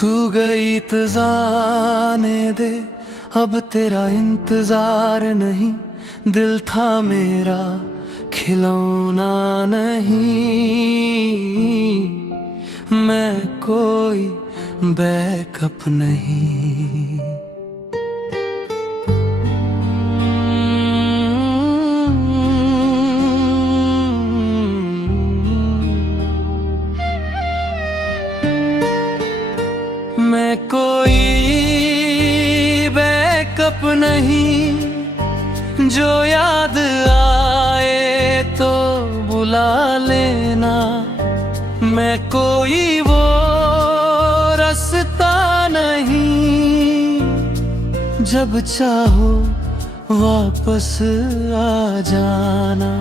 तू गई तो जाने दे, अब तेरा इंतजार नहीं। दिल था मेरा खिलौना नहीं, मैं कोई बैकअप नहीं। मैं कोई बैकअप नहीं, जो याद आए तो बुला लेना। मैं कोई वो रास्ता नहीं, जब चाहो वापस आ जाना।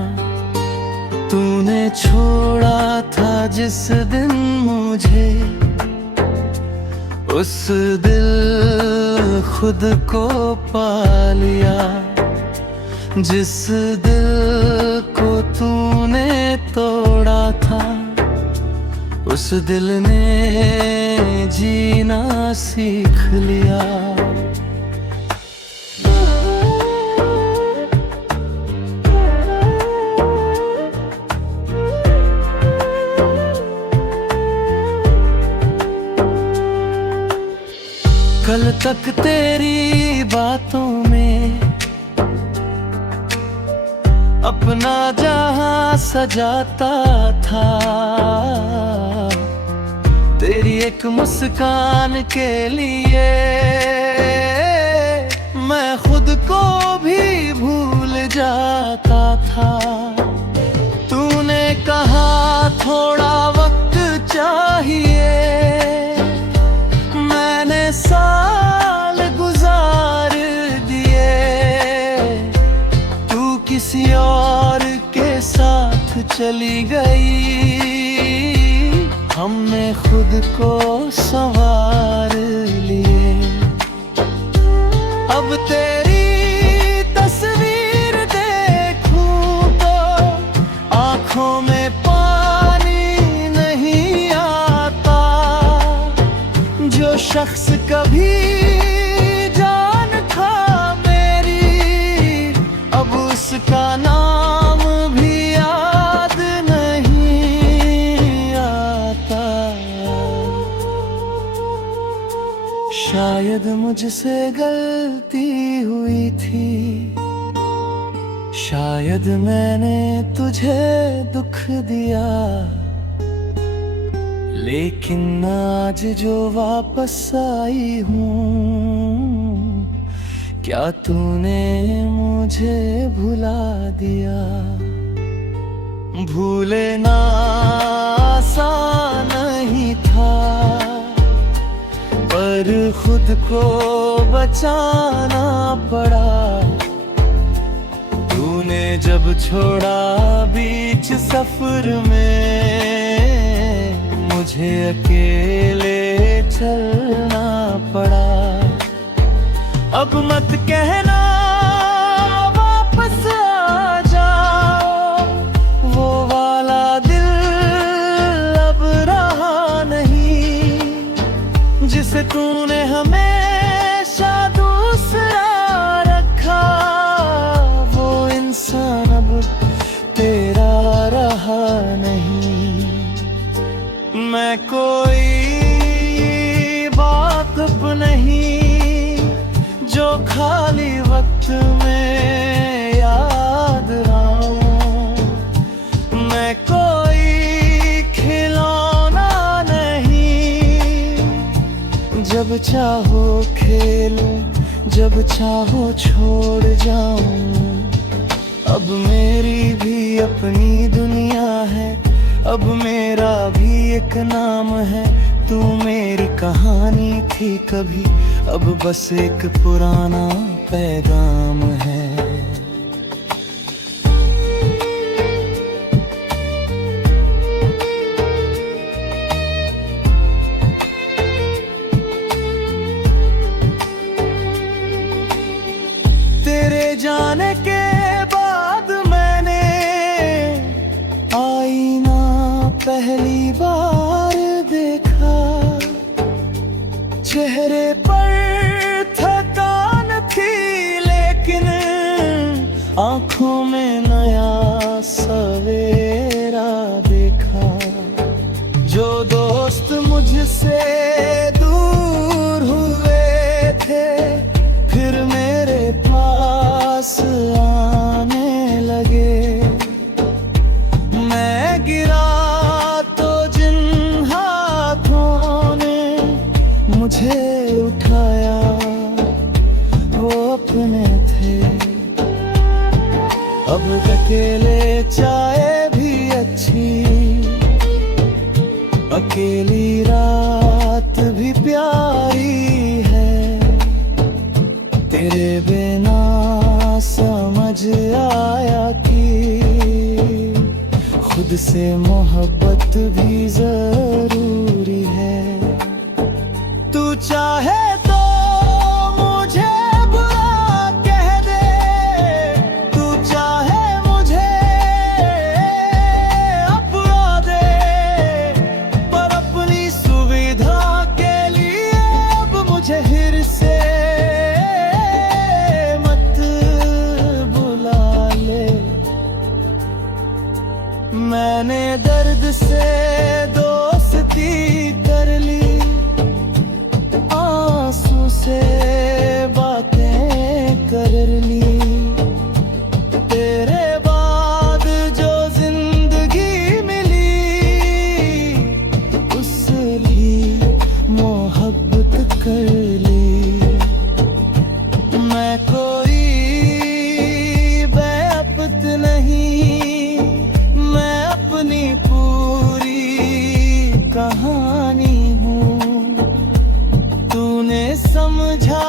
तूने छोड़ा था जिस दिन मुझे, उस दिल खुद को पा लिया। जिस दिल को तूने तोड़ा था, उस दिल ने जीना सीख लिया। कल तक तेरी बातों में अपना जहां सजाता था। तेरी एक मुस्कान के लिए मैं खुद को भी भूल जाता था। तूने कहा थोड़ा वक्त चाहिए, मैंने साल गुजार दिए। तू किसी और के साथ चली गई, हमने खुद को संवार लिए। अब तेरी तस्वीर देखूं तो आंखों में पानी नहीं आता। जो शख्स कभी जान था मेरी, अब उसका नाम भी याद नहीं आता। शायद मुझसे गलती हुई थी, शायद मैंने तुझे दुख दिया। लेकिन आज जो वापस आई हूँ, क्या तूने मुझे भुला दिया? भूले ना आसान नहीं था, पर खुद को बचाना पड़ा। तूने जब छोड़ा बीच सफर में, मुझे अकेले चलना पड़ा। अब मत कहना वापस आ जाओ, वो वाला दिल अब रहा नहीं। जिसे तूने हमेशा दूसरा रखा, वो इंसान अब तेरा रहा नहीं। मैं कोई वाकफ नहीं, जो खाली वक्त में याद आऊं। मैं कोई खिलौना नहीं, जब चाहो खेलूं, जब चाहो छोड़ जाऊं। अब मेरी भी अपनी दुनिया है, अब मेरा भी एक नाम है। तू मेरी कहानी थी कभी, अब बस एक पुराना पैगाम है। तेरे जाने के बाद मैंने आईना पहली बार देखा। सपने थे। अब अकेले चाय भी अच्छी, अकेली रात भी प्यारी है। तेरे बिना समझ आया कि खुद से मोहब्बत भी जरूरी है। तू चाहे तो मुझे बुरा कह दे, तू चाहे मुझे अपना दे, पर अपनी सुविधा के लिए अब मुझे फिर से मत बुला ले। मैंने दर्द से दोस्ती कर ली, से बातें कर ली। तेरे बाद जो जिंदगी मिली, उसकी मोहब्बत कर ली। मैं कोई बेअब्त नहीं, मैं अपनी पूरी कहानी हूँ। तूने समझा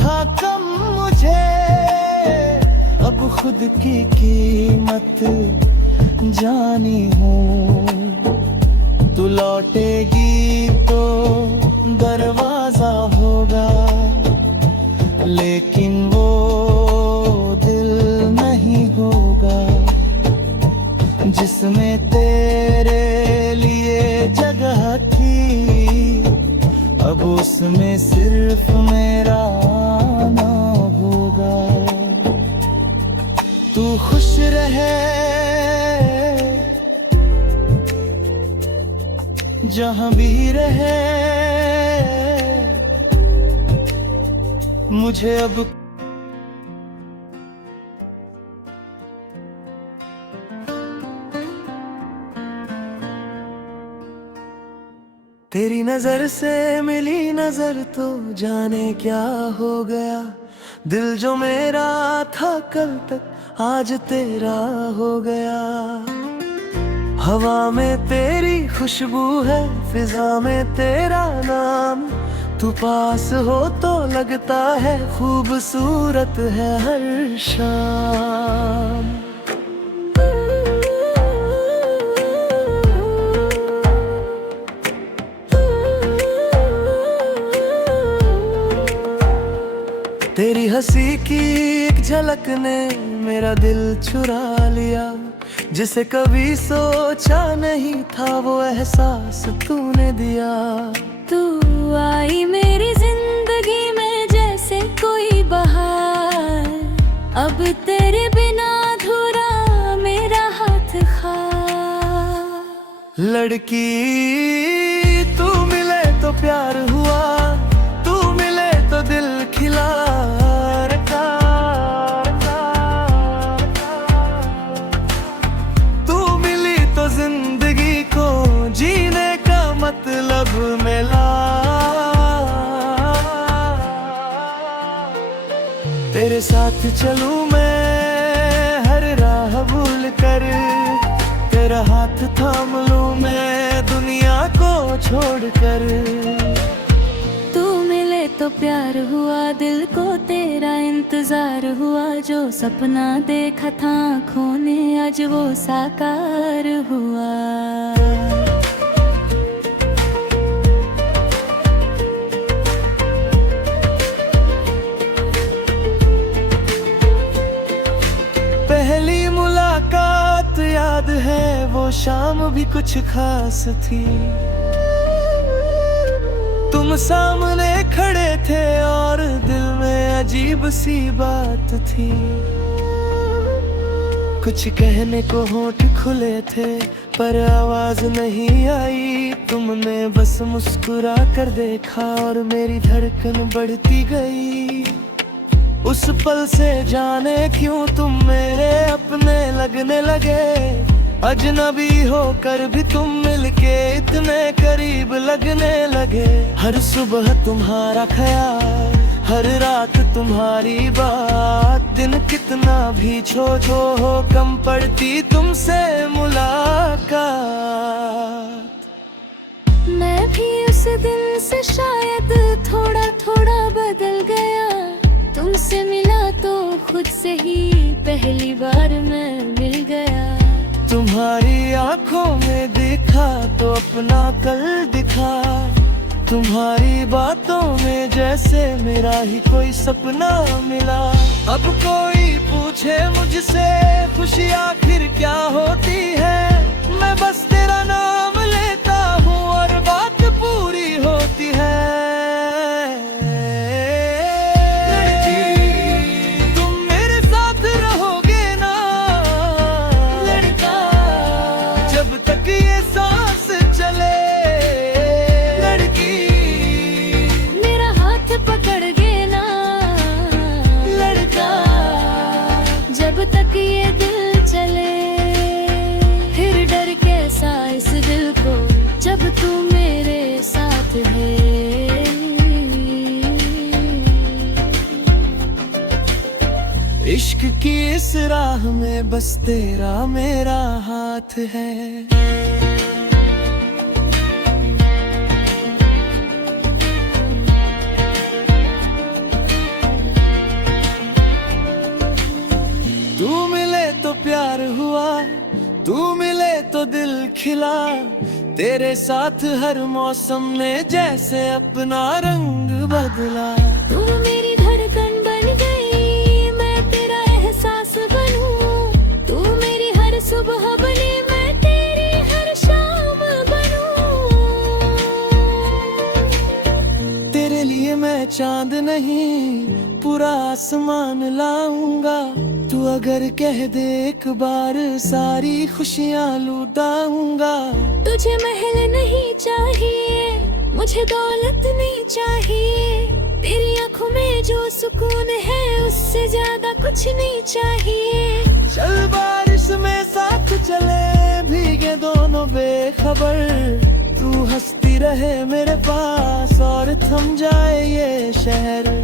था कम मुझे, अब खुद की कीमत जानी हूँ। तू लौटेगी तो दरवाजा होगा, लेकिन वो दिल नहीं होगा जिसमें तेरे लिए जगह थी। अब उसमें सिर्फ मेरा आना होगा। तू खुश रहे जहां भी रहे, मुझे अब तेरी नजर से मिली नजर तो जाने क्या हो गया। दिल जो मेरा था कल तक आज तेरा हो गया। हवा में तेरी खुशबू है, फिजा में तेरा नाम। तू पास हो तो लगता है खूबसूरत है हर शाम। तेरी हंसी की एक झलक ने मेरा दिल चुरा लिया। जिसे कभी सोचा नहीं था वो एहसास तूने दिया। तू आई मेरी जिंदगी में जैसे कोई बहार, अब तेरे बिना अधूरा मेरा हाथ खार। लड़की तू मिले तो प्यार हुआ, तू मिले तो दिल खिला। तू मिली तो जिंदगी को जीने का मतलब मिला। तेरे साथ चलूं मैं हर राह भूल कर, तेरा हाथ थाम लूं मैं दुनिया को छोड़कर। तू मिले तो प्यार हुआ, दिल को तेरा इंतजार हुआ। जो सपना देखा था आँखों ने आज वो साकार हुआ। पहली मुलाकात याद है, वो शाम भी कुछ खास थी। तुम सामने खड़े थे और दिल में अजीब सी बात थी। कुछ कहने को होंठ खुले थे पर आवाज नहीं आई। तुमने बस मुस्कुरा कर देखा और मेरी धड़कन बढ़ती गई। उस पल से जाने क्यों तुम मेरे अपने लगने लगे। अजनबी होकर भी तुम मिलके इतने करीब लगने लगे। हर सुबह तुम्हारा ख्याल, हर रात तुम्हारी बात, दिन कितना भी छो हो कम पड़ती तुमसे मुलाकात। मैं भी उस दिन से शायद थोड़ा थोड़ा बदल गया, तुमसे मिला तो खुद से ही पहली बार मैं मिल गया। तुम्हारी आंखों में देखा तो अपना कल दिखा, तुम्हारी बातों में जैसे मेरा ही कोई सपना मिला। अब कोई पूछे मुझसे खुशी आखिर क्या होती है, मैं बस तेरा नाम लेता हूँ और बात पूरी होती है। तुम मेरे साथ रहोगे ना लड़का, जब तक ये सांस चले। लड़की मेरा हाथ पकड़गे ना लड़का, जब तक ये दिल चले। फिर डर कैसा इस दिल को जब तू मेरे साथ है। इश्क की इस राह में बस तेरा मेरा हाथ है। तू मिले तो प्यार हुआ, तू मिले तो दिल खिला, तेरे साथ हर मौसम ने जैसे अपना रंग बदला। तू मेरी धड़कन बन गई, मैं तेरा एहसास बनूं। तू मेरी हर सुबह बने, मैं तेरी हर शाम बनूं। तेरे लिए मैं चांद नहीं पूरा आसमान लाऊंगा, तू अगर कह दे एक बार सारी खुशियाँ लुटाऊंगा। तुझे महल नहीं चाहिए, मुझे दौलत नहीं चाहिए, तेरी आंखों में जो सुकून है उससे ज्यादा कुछ नहीं चाहिए। चल बारिश में साथ चले, भीगे दोनों बेखबर, तू हंसती रहे मेरे पास और थम जाए ये शहर।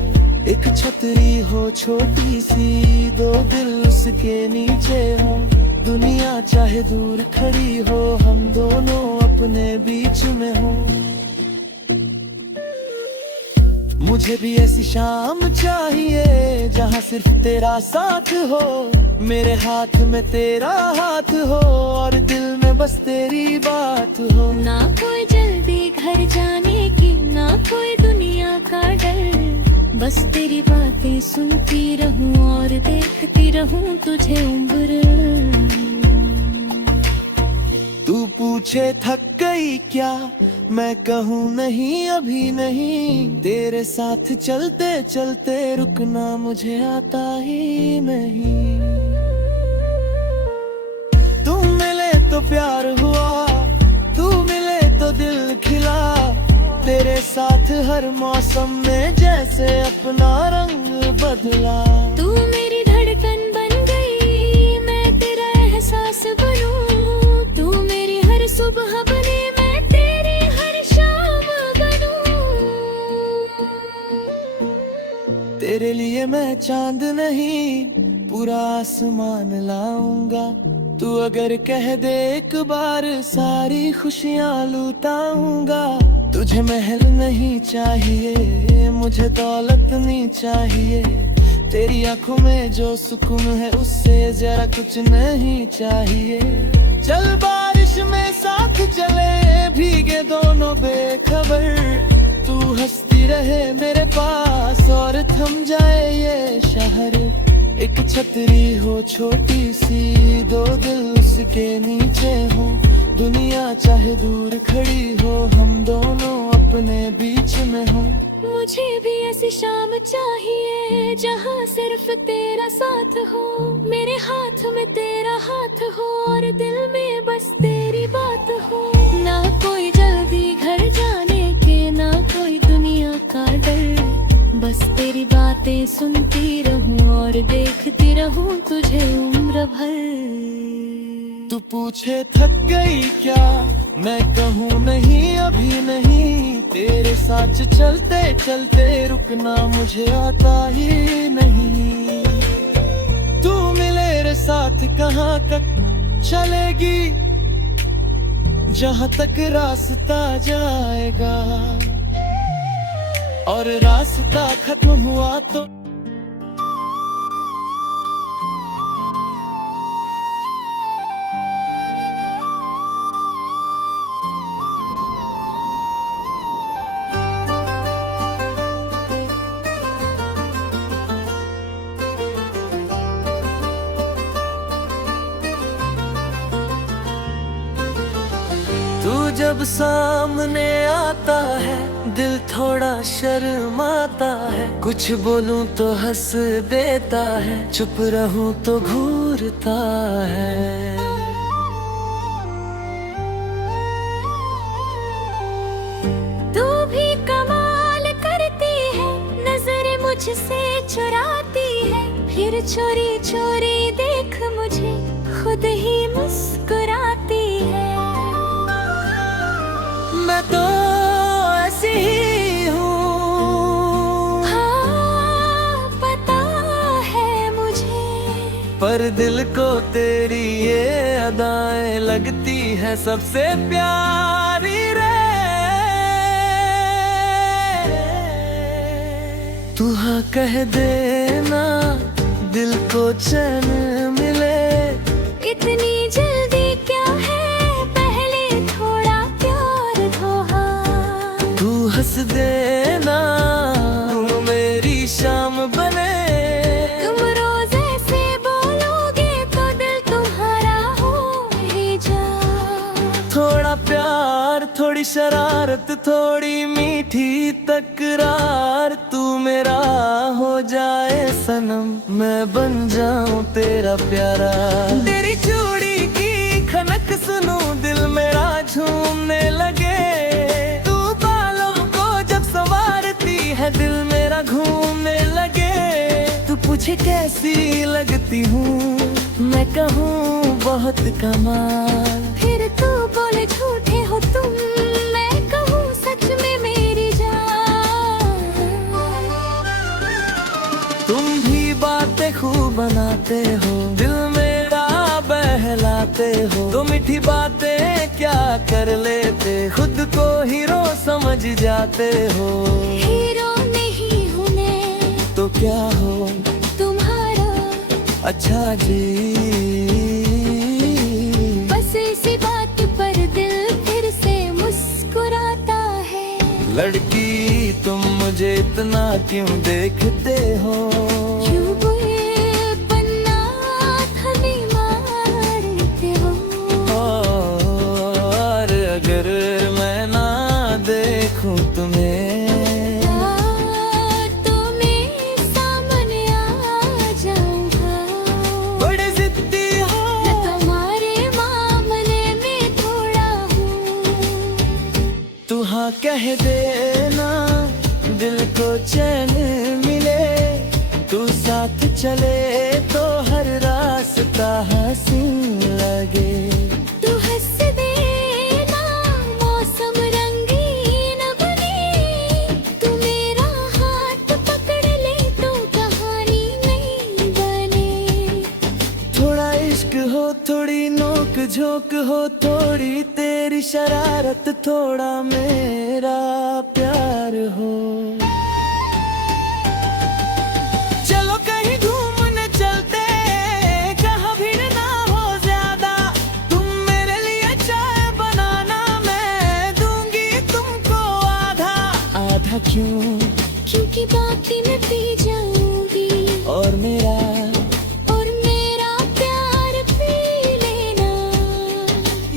एक छतरी हो छोटी सी, दो दिल उसके नीचे हो, दुनिया चाहे दूर खड़ी हो, हम दोनों अपने बीच में हो। मुझे भी ऐसी शाम चाहिए जहाँ सिर्फ तेरा साथ हो, मेरे हाथ में तेरा हाथ हो और दिल में बस तेरी बात हो। ना कोई जल्दी घर जाने की, ना कोई दुनिया का डर, बस तेरी बातें सुनती रहूं और देखती रहूं तुझे उम्र। तू पूछे थक गई क्या, मैं कहूँ नहीं अभी नहीं, तेरे साथ चलते चलते रुकना मुझे आता ही नहीं। तुम मिले तो प्यार हुआ, तू मिले तो दिल खिला, तेरे साथ हर मौसम में जैसे अपना रंग बदला। तू मेरी धड़कन बन गई, मैं तेरा एहसास बनूं। तू मेरी हर सुबह बने, मैं तेरी हर शाम बनूं। तेरे लिए मैं चांद नहीं पूरा आसमान लाऊंगा, तू अगर कह दे एक बार सारी खुशियाँ लुटाऊंगा। तुझे महल नहीं चाहिए, मुझे दौलत नहीं चाहिए, तेरी आंखों में जो सुकून है उससे जरा कुछ नहीं चाहिए। चल बारिश में साथ चले, भीगे दोनों बेखबर, तू हंसती रहे मेरे पास और थम जाए ये शहर। एक छतरी हो छोटी सी, दो दिल उसके नीचे हो, दुनिया चाहे दूर खड़ी हो, हम दोनों अपने बीच में हो। मुझे भी ऐसी शाम चाहिए जहाँ सिर्फ तेरा साथ हो, मेरे हाथ में तेरा हाथ हो और दिल में बस तेरी बात हो। ना कोई जल्दी घर जाने के, ना कोई दुनिया का डर, बस तेरी बातें सुनती रहूं और देखती रहूं तुझे उम्र भर। तू पूछे थक गई क्या, मैं कहूँ नहीं अभी नहीं। तेरे साथ चलते चलते रुकना मुझे आता ही नहीं। तू मिले रे साथ कहाँ तक चलेगी, जहाँ तक रास्ता जाएगा। और रास्ता खत्म हुआ तो तू जब सामने आता है दिल थोड़ा शर्माता है। कुछ बोलूं तो हंस देता है, चुप रहूं तो घूरता है। तू भी कमाल करती है, नजर मुझसे चुराती है। फिर चोरी चोरी देख मुझे खुद ही मुस्कुराती है। मैं तो ऐसी ही हूँ, हाँ पता है मुझे, पर दिल को तेरी ये अदाएं लगती है सबसे प्यारी रे। तू हाँ कह देना दिल को चैन मिले। इतनी जल्दी क्या है, पहले थोड़ा प्यार दो हाँ। तू हंस देना तुम मेरी शाम बने। तुम रोज ऐसे बोलोगे तो दिल तुम्हारा हो ही जा। थोड़ा प्यार थोड़ी शरारत थोड़ी मीठी तकरार, तू मेरा हो जाए सनम, मैं बन जाऊं तेरा प्यारा। तेरी चूड़ी की खनक सुनूं दिल मेरा झूमने लगे। तू बालों को जब संवारती है दिल मेरा घूमने लगे। तू पूछे कैसी लगती हूँ, मैं कहूँ बहुत कमाल। फिर तू बोले झूठे हो तुम, मैं कहूँ सच में मेरी जान। तुम भी बातें खूब बनाते हो, दिल मेरा बहलाते हो। तो मीठी बातें क्या कर लेते, खुद को हीरो समझ जाते हो। हीरो नहीं हूँ मैं तो क्या हो तुम्हारा, अच्छा जी। बस इसी बात पर दिल फिर से मुस्कुराता है। लड़की तुम मुझे इतना क्यों देखते हो, क्यों बुरे बनना थमी मारते हो। और अगर मैं ना देखूं तुम्हें तो मैं सामने आ जाऊंगा। बड़े जिद्दी हो, मैं तुम्हारे मामले में थोड़ा हूँ। तू हाँ कह देना दिल को चैन मिले। तू साथ चले तो हर रास्ता हसीन लगे। तू हंस देना मौसम रंगीन बने। तू मेरा हाथ पकड़ ले तो कहानी नहीं बने। थोड़ा इश्क हो थोड़ी नोक झोंक हो, थोड़ी तेरी शरारत थोड़ा मेरा प्यार हो। चलो कहीं घूमने चलते, जहाँ भीड़ ना हो ज्यादा। तुम मेरे लिए चाय बनाना, मैं दूंगी तुमको आधा। आधा क्यों, क्योंकि बाकी मैं पी जाऊंगी। और मेरा प्यार पी लेना।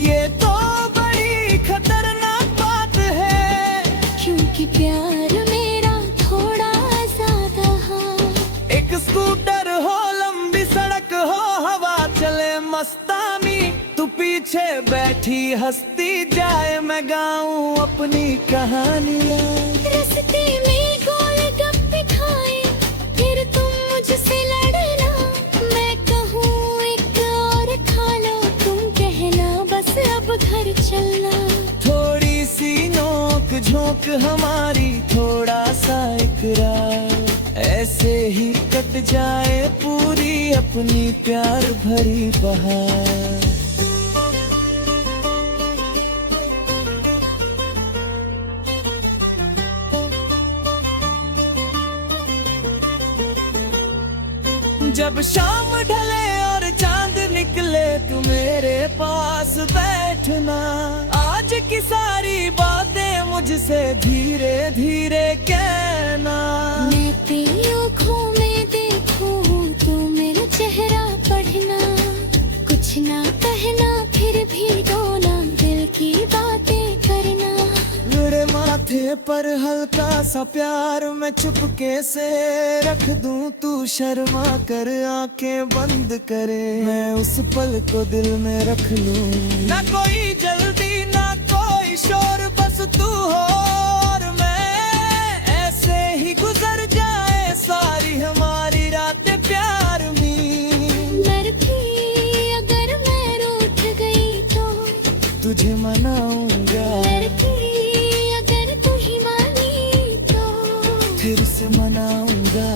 ये तो बड़ी खतरनाक बात है, क्योंकि प्यार मेरा थोड़ा ज्यादा हाँ। एक स्कूटर हो लंबी सड़क हो, हवा चले मस्तानी। तू पीछे बैठी हंसती जाए, मैं गाऊं अपनी कहानियां। रास्ते में गोलगप्पे खाए, फिर तुम मुझसे लड़ना। मैं कहूँ एक और खा लो, तुम कह एक हमारी थोड़ा सा इकरार, ऐसे ही कट जाए पूरी अपनी प्यार भरी बहार। जब शाम ढले और चांद निकले तू मेरे पास बैठना, आज की सारी बातें मुझसे धीरे धीरे कहना। मैं तेरी आँखों में देखूं तू मेरा चेहरा पढ़ना, कुछ ना कहना फिर भी रोना, दिल की बातें करना। मेरे माथे पर हल्का सा प्यार मैं चुपके से रख दूं, तू शर्मा कर आंखें बंद करे, मैं उस पल को दिल में रख लूं। ना कोई जल्दी ना कोई शोर, बस तू हो और मैं, ऐसे ही गुजर जाए सारी हमारी रातें प्यार में। लड़की अगर मैं रूठ गई तो तुझे मनाऊंगा, लड़की अगर तू ही मानी तो फिर से मनाऊंगा।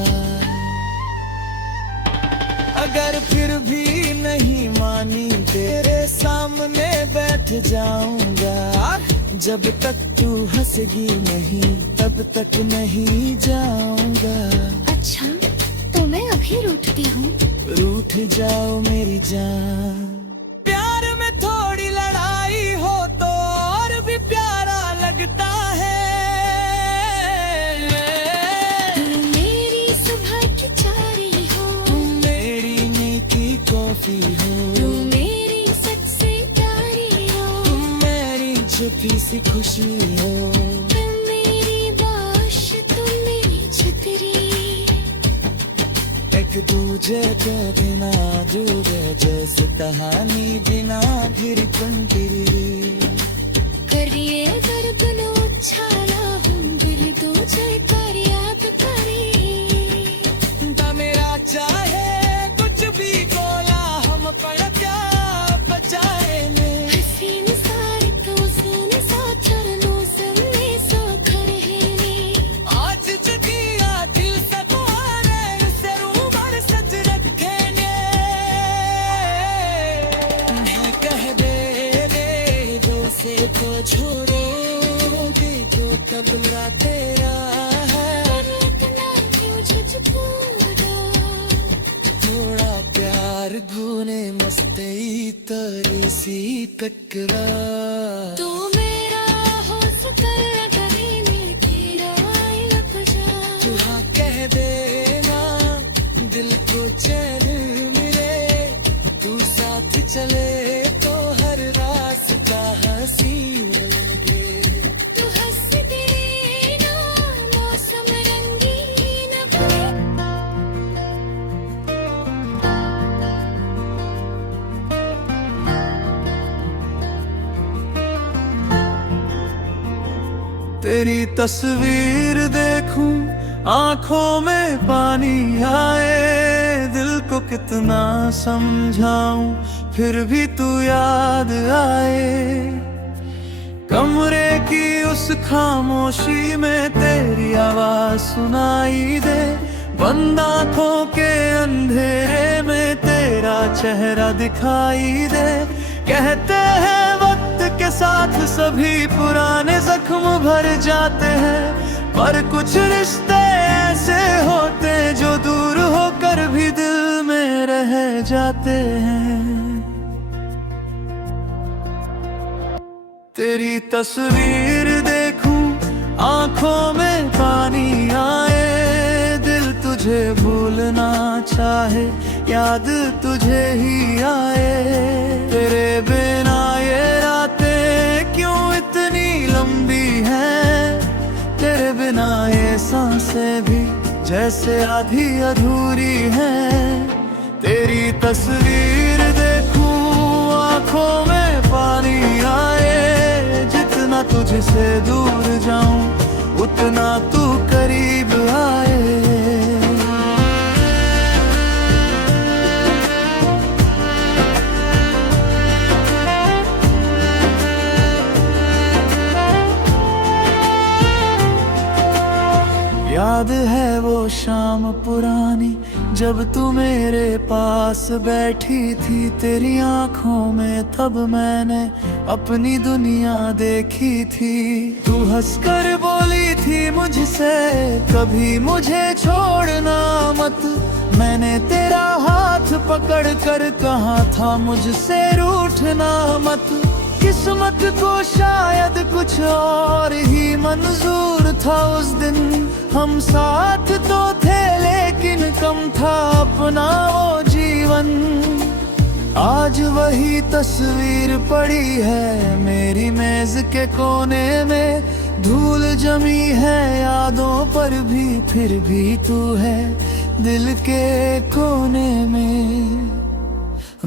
अगर फिर भी नहीं मानी तेरे सामने बैठ जाऊंगा, जब तक तू हंसेगी नहीं तब तक नहीं जाऊंगा। अच्छा तो मैं अभी रूठती हूँ, रूठ जाओ मेरी जान। प्यार में थोड़ी लड़ाई हो तो और भी प्यारा लगता है। तू मेरी सुबह की चारी हो, तुम मेरी नीकी कॉफी हो, तू मेरी सबसे प्यारी हो, तुम मेरी छुपी सी खुशी हो। तुम मेरी बाश तुम मेरी छतरी, एक दूजे के बिना जुड़े जैसे कहानी बिना घिर कुंडली। करिए दर्द नो छाला हूँ, दिल दो जयकार याद करे। ता मेरा चाहे कुछ भी बोला, हम पर क्या बचाएंगे। हसीन सारी तो सीन सा चरणों सबने सो खड़े आज जगिया दिल से तुम्हारे उसे रूबर सच रखेंगे। मैं कह दे रे दो से तो छोड़ोगे तो तब मेरा तेरा है। पर इतना क्यों झुझकोरा, थोड़ा प्यार धोने मस्ती तरी सी टकरा। तू मेरा हो सकर करीने तेरा आई लग जा। तू हाँ कह देना दिल को चैन मिले, तू साथ चले तो हर रास्ता हसीन लगे। तू हंस देना मौसम रंगीन बने। तेरी तस्वीर देखूं आंखों में पानी आए, दिल को कितना समझाऊं फिर भी तू याद आए। कमरे की उस खामोशी में तेरी आवाज सुनाई दे, बंद आंखों के अंधेरे में तेरा चेहरा दिखाई दे। कहते हैं वक्त के साथ सभी पुराने जख्म भर जाते हैं, पर कुछ रिश्ते ऐसे होते जो दूर होकर भी दिल में रह जाते हैं। तेरी तस्वीर देखूं आंखों में पानी आए, दिल तुझे भूलना चाहे याद तुझे ही आए। तेरे बिना ये रातें क्यों इतनी लंबी हैं, तेरे बिना ये सांसें भी जैसे आधी अधूरी हैं। तेरी तस्वीर देखूं आंखों में पानी आए, जितना तुझसे दूर जाऊं उतना तू करीब आए। शाम पुरानी, जब तू मेरे पास बैठी थी तेरी आंखों में, तब मैंने अपनी दुनिया देखी थी। तू हंसकर बोली थी मुझसे, कभी मुझे छोड़ना मत। मैंने तेरा हाथ पकड़ कर कहा था मुझसे रूठना मत। किस्मत को शायद कुछ और ही मंजूर था उस दिन, हम साथ तो थे लेकिन कम था अपना वो जीवन। आज वही तस्वीर पड़ी है मेरी मेज के कोने में, धूल जमी है यादों पर भी, फिर भी तू है दिल के कोने में।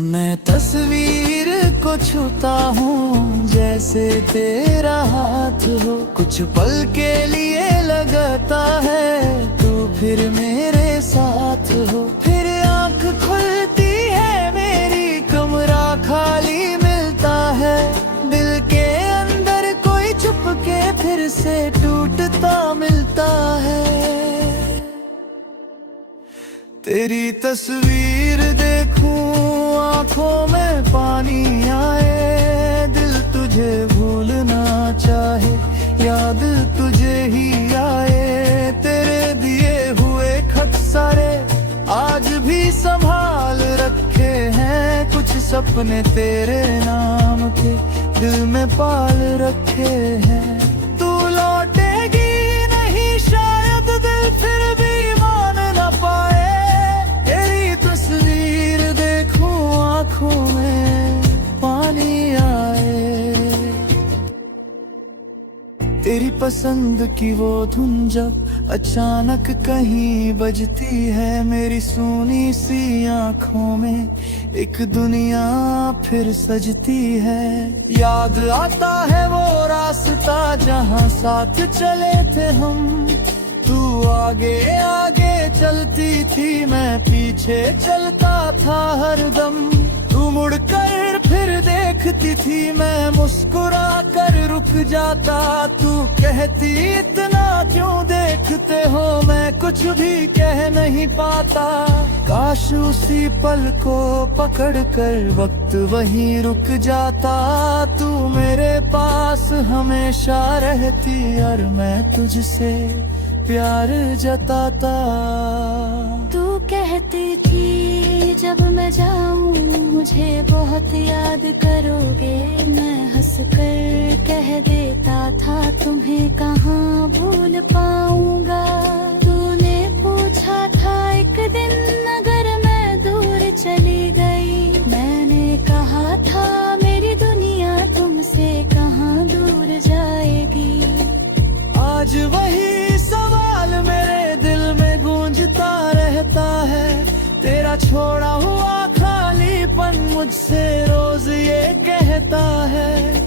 मैं तस्वीर को छूता हूँ जैसे तेरा हाथ हो, कुछ पल के लिए लगता है तू फिर मेरे साथ हो। फिर आँख खुलती है मेरी, कमरा खाली मिलता है, दिल के अंदर कोई चुपके फिर से टूटता मिलता है। तेरी तस्वीर देखूं आंखों में पानी आए, दिल तुझे भूलना चाहे याद तुझे ही आए। तेरे दिए हुए खत सारे आज भी संभाल रखे हैं, कुछ सपने तेरे नाम के दिल में पाल रखे हैं। तू लौटेगी नहीं शायद दिल फिर भी मान न पाए, तेरी तस्वीर देखूं आंखों में पानी आए। तेरी पसंद की वो धुन जब अचानक कहीं बजती है, मेरी सूनी सी आंखों में एक दुनिया फिर सजती है। याद आता है वो रास्ता जहां साथ चले थे हम, तू आगे आगे चलती थी मैं पीछे चलता था हरदम। तू मुड़कर फिर देखती थी मैं मुस्कुरा कर रुक जाता, तू कहती इतना क्यों देखते हो, मैं कुछ भी कह नहीं पाता। काश उसी पल को पकड़ कर वक्त वहीं रुक जाता, तू मेरे पास हमेशा रहती और मैं तुझसे प्यार जताता। तू कहती थी जब मैं जाऊं मुझे बहुत याद करोगे, मैं हंस कर कह देता था तुम्हें कहाँ भूल पाऊंगा। तूने पूछा था एक दिन अगर मैं दूर चली गई, मैंने कहा था मेरी दुनिया तुमसे कहाँ दूर जाएगी। आज वही सवाल मेरे दिल में गूंजता रहता है, तेरा छोड़ा हुआ खालीपन मुझसे रोज ये कहता है।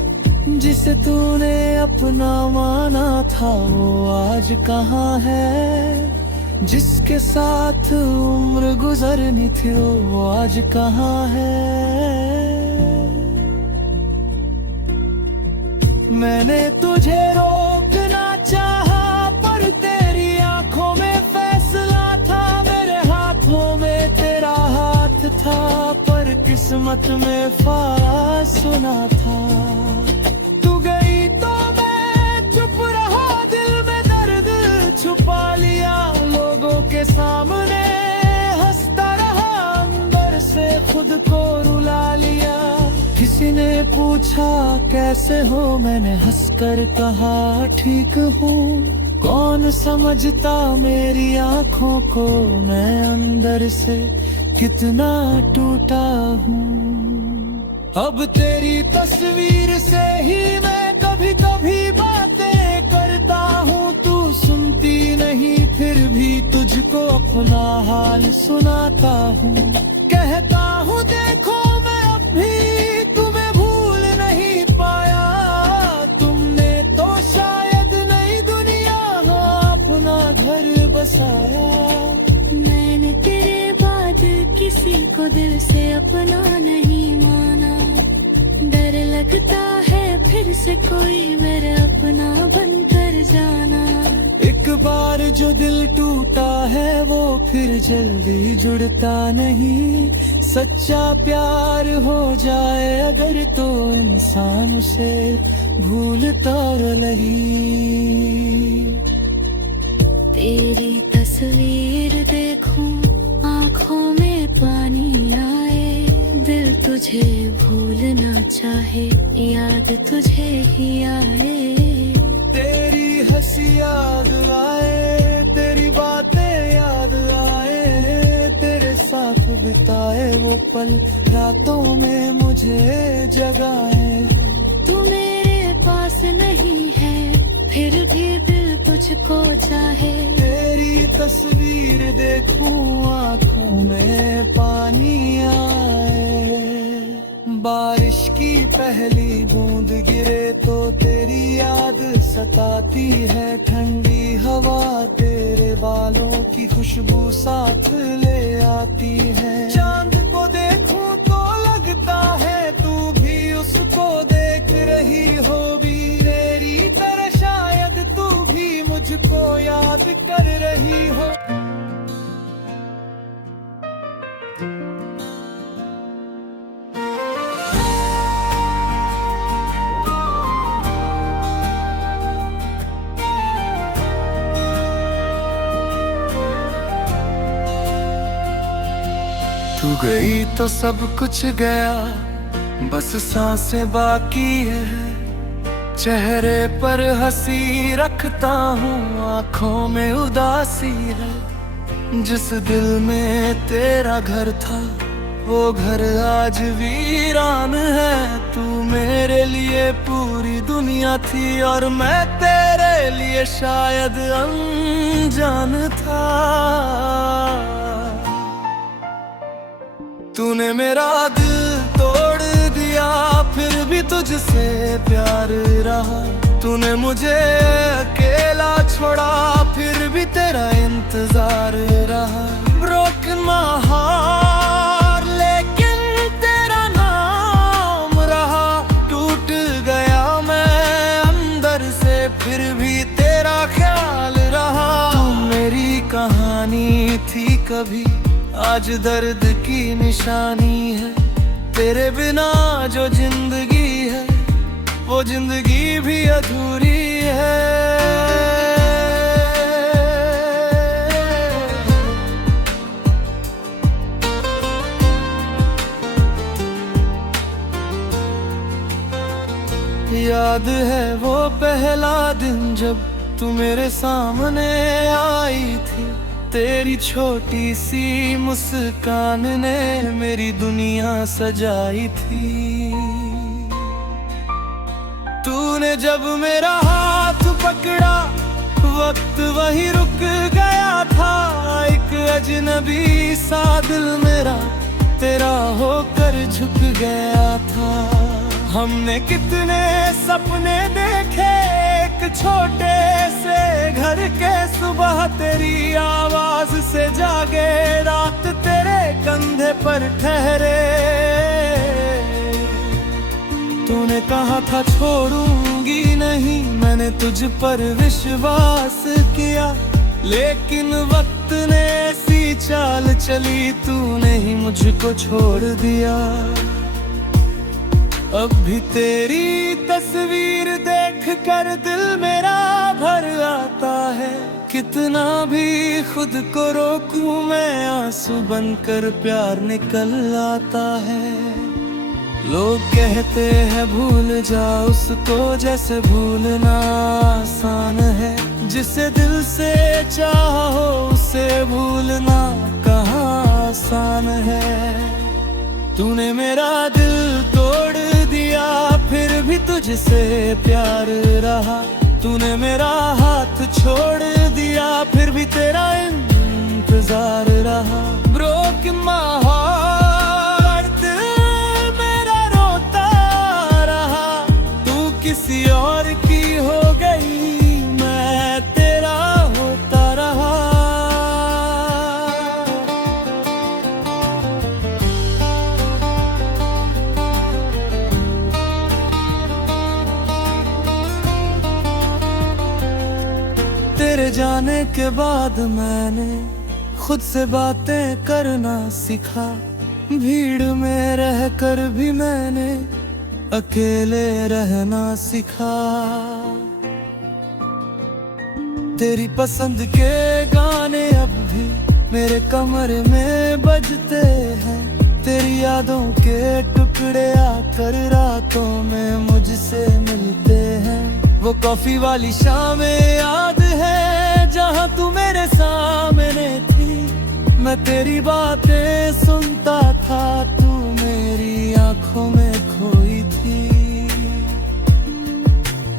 जिसे तूने अपना माना था वो आज कहाँ है, जिसके साथ उम्र गुजरनी थी वो आज कहाँ है। मैंने तुझे रोकना चाहा पर तेरी आंखों में फैसला था, मेरे हाथों में तेरा हाथ था पर किस्मत में फासला था। तू गई तो मैं चुप रहा, दिल में दर्द छुपा लिया, लोगों के सामने हंसता रहा, अंदर से खुद को रुला लिया। किसी ने पूछा कैसे हो, मैंने हंसकर कहा ठीक हूँ। कौन समझता मेरी आंखों को, मैं अंदर से कितना टूटा हूँ। अब तेरी तस्वीर से ही मैं कभी कभी बातें करता हूँ, तू सुनती नहीं फिर भी तुझको अपना हाल सुनाता हूँ। कहता हूँ देखो मैं अब भी तुम्हें भूल नहीं पाया, तुमने तो शायद नई दुनिया अपना घर बसाया। मैंने तेरे बाद किसी को दिल से अपना नहीं माना, डर लगता है फिर से कोई मेरा अपना बनकर जाना। एक एक बार जो दिल टूटा है वो फिर जल्दी जुड़ता नहीं। सच्चा प्यार हो जाए अगर तो इंसान उसे भूलता नहीं। तेरी तस्वीर देखूं आँखों में पानी आए, दिल तुझे भूलना चाहे याद तुझे ही आए। तेरी हंसी याद आए, तेरी बातें याद आए, तेरे साथ बिताए वो पल रातों में मुझे जगाए। तू मेरे पास नहीं है फिर भी दिल तुझको चाहे। तेरी तस्वीर देखूं आँखों में पानी आए। बारिश की पहली बूंद गिरे तो तेरी याद सताती है। ठंडी हवा तेरे बालों की खुशबू साथ ले आती है। चांद को देखूं तो लगता है तू भी उसको देख रही हो भी। तेरी तरह शायद तू भी मुझको याद कर रही हो। तू गई तो सब कुछ गया, बस सांसें बाकी है। चेहरे पर हंसी रखता हूँ, आंखों में उदासी है। जिस दिल में तेरा घर था वो घर आज वीरान है। तू मेरे लिए पूरी दुनिया थी और मैं तेरे लिए शायद अनजान था। तूने मेरा दिल तोड़ दिया फिर भी तुझसे प्यार रहा। तूने मुझे अकेला छोड़ा फिर भी तेरा इंतजार रहा। Broken my heart लेकिन तेरा नाम रहा। टूट गया मैं अंदर से फिर भी तेरा ख्याल रहा। तू मेरी कहानी थी कभी आज दर्द की निशानी है। तेरे बिना जो जिंदगी है वो जिंदगी भी अधूरी है। याद है वो पहला दिन जब तू मेरे सामने आई थी। तेरी छोटी सी मुस्कान ने मेरी दुनिया सजाई थी। तूने जब मेरा हाथ पकड़ा वक्त वही रुक गया था। एक अजनबी सा दिल मेरा तेरा होकर झुक गया था। हमने कितने सपने देखे एक छोटे से घर के। सुबह तेरी आवाज से जागे रात तेरे कंधे पर ठहरे। तूने कहा था छोड़ूंगी नहीं, मैंने तुझ पर विश्वास किया। लेकिन वक्त ने ऐसी चाल चली तूने ही मुझको छोड़ दिया। अब भी तेरी तस्वीर देख कर दिल मेरा भर आता है। कितना भी खुद को रोकूं मैं आंसू बनकर प्यार निकल आता है। लोग कहते हैं भूल जा उसको जैसे भूलना आसान है। जिसे दिल से चाहो उसे भूलना कहाँ आसान है। तूने मेरा दिल तोड़ दिया फिर भी तुझसे प्यार रहा। तूने मेरा हाथ छोड़ दिया फिर भी तेरा इंतजार रहा। Broken my heart दिल मेरा रोता रहा। तू किसी और की हो गई मैं तेरा होता रहा। तेरे जाने के बाद मैंने खुद से बातें करना सीखा। भीड़ में रहकर भी मैंने अकेले रहना सीखा। तेरी पसंद के गाने अब भी मेरे कमरे में बजते हैं। तेरी यादों के टुकड़े आकर रातों में मुझसे मिलते हैं। वो कॉफी वाली शामें याद है जहाँ तू मेरे सामने थी। मैं तेरी बातें सुनता था, तू मेरी आंखों में खोई थी।